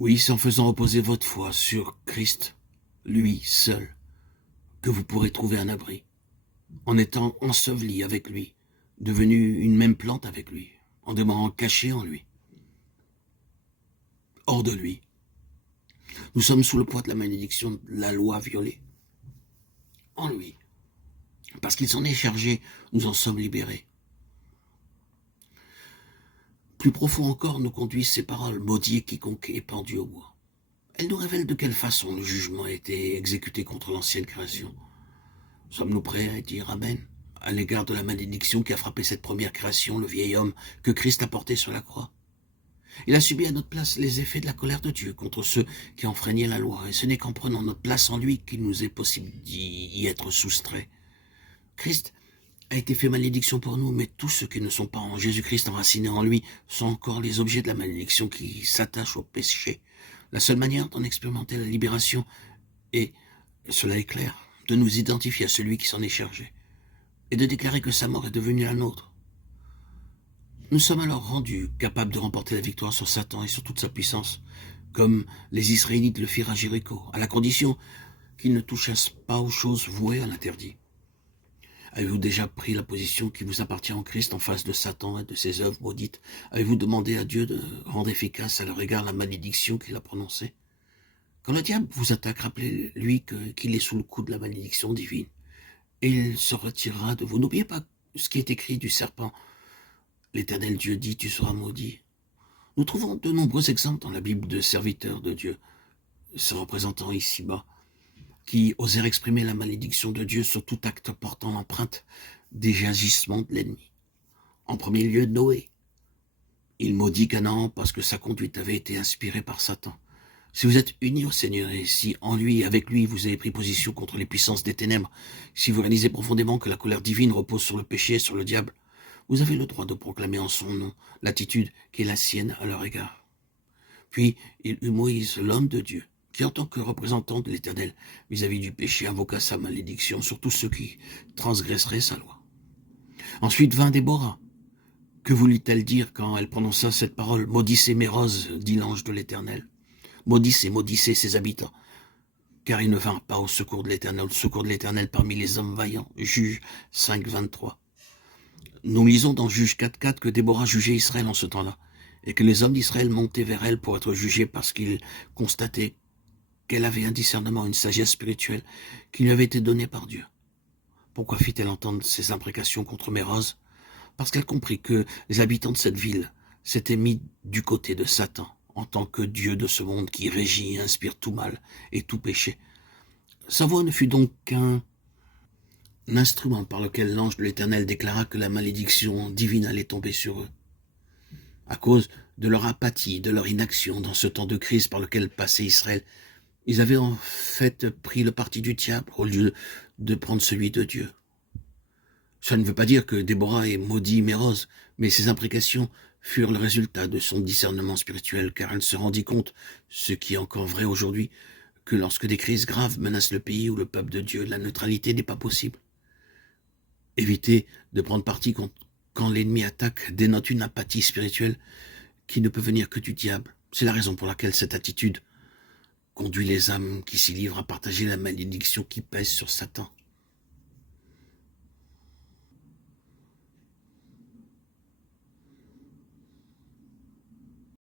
Oui, c'est en faisant reposer votre foi sur Christ, lui seul, que vous pourrez trouver un abri, en étant enseveli avec lui, devenu une même plante avec lui, en demeurant caché en lui, hors de lui. Nous sommes sous le poids de la malédiction de la loi violée. En lui. Parce qu'il s'en est chargé, nous en sommes libérés. Plus profond encore nous conduisent ces paroles: maudit quiconque est pendu au bois. Elles nous révèlent de quelle façon le jugement a été exécuté contre l'ancienne création. Sommes-nous prêts à dire Amen à l'égard de la malédiction qui a frappé cette première création, le vieil homme que Christ a porté sur la croix? Il a subi à notre place les effets de la colère de Dieu contre ceux qui enfreignaient la loi, et ce n'est qu'en prenant notre place en lui qu'il nous est possible d'y être soustraits. Christ a été fait malédiction pour nous, mais tous ceux qui ne sont pas en Jésus-Christ enracinés en lui sont encore les objets de la malédiction qui s'attachent au péché. La seule manière d'en expérimenter la libération est, cela est clair, de nous identifier à celui qui s'en est chargé et de déclarer que sa mort est devenue la nôtre. Nous sommes alors rendus capables de remporter la victoire sur Satan et sur toute sa puissance, comme les Israélites le firent à Jéricho, à la condition qu'ils ne touchassent pas aux choses vouées à l'interdit. Avez-vous déjà pris la position qui vous appartient en Christ en face de Satan et de ses œuvres maudites? Avez-vous demandé à Dieu de rendre efficace à leur égard la malédiction qu'il a prononcée? Quand le diable vous attaque, rappelez-lui qu'il est sous le coup de la malédiction divine, et il se retirera de vous. N'oubliez pas ce qui est écrit du serpent. L'Éternel Dieu dit, tu seras maudit. Nous trouvons de nombreux exemples dans la Bible de serviteurs de Dieu, se représentant ici-bas, qui osèrent exprimer la malédiction de Dieu sur tout acte portant l'empreinte des agissements de l'ennemi. En premier lieu, Noé. Il maudit Canaan parce que sa conduite avait été inspirée par Satan. Si vous êtes unis au Seigneur et si en lui et avec lui vous avez pris position contre les puissances des ténèbres, si vous réalisez profondément que la colère divine repose sur le péché et sur le diable, vous avez le droit de proclamer en son nom l'attitude qui est la sienne à leur égard. Puis il eut Moïse, l'homme de Dieu, qui en tant que représentant de l'Éternel vis-à-vis du péché invoqua sa malédiction sur tous ceux qui transgresseraient sa loi. Ensuite vint Déborah. Que voulut-elle dire quand elle prononça cette parole? Maudissez mes roses, dit l'ange de l'Éternel. Maudissez ses habitants, car ils ne vinrent pas au secours de l'Éternel parmi les hommes vaillants. Juge 5, 23. Nous lisons dans Juge 4.4 que Déborah jugeait Israël en ce temps-là, et que les hommes d'Israël montaient vers elle pour être jugés parce qu'ils constataient qu'elle avait un discernement, une sagesse spirituelle qui lui avait été donnée par Dieu. Pourquoi fit-elle entendre ces imprécations contre Mérose? Parce qu'elle comprit que les habitants de cette ville s'étaient mis du côté de Satan, en tant que Dieu de ce monde qui régit et inspire tout mal et tout péché. Sa voix ne fut donc qu'un instrument par lequel l'ange de l'Éternel déclara que la malédiction divine allait tomber sur eux. À cause de leur apathie, de leur inaction dans ce temps de crise par lequel passait Israël, ils avaient en fait pris le parti du diable au lieu de prendre celui de Dieu. Ça ne veut pas dire que Déborah ait maudit Mérose, mais ces imprécations furent le résultat de son discernement spirituel, car elle se rendit compte, ce qui est encore vrai aujourd'hui, que lorsque des crises graves menacent le pays ou le peuple de Dieu, la neutralité n'est pas possible. Éviter de prendre parti quand l'ennemi attaque dénote une apathie spirituelle qui ne peut venir que du diable. C'est la raison pour laquelle cette attitude conduit les âmes qui s'y livrent à partager la malédiction qui pèse sur Satan.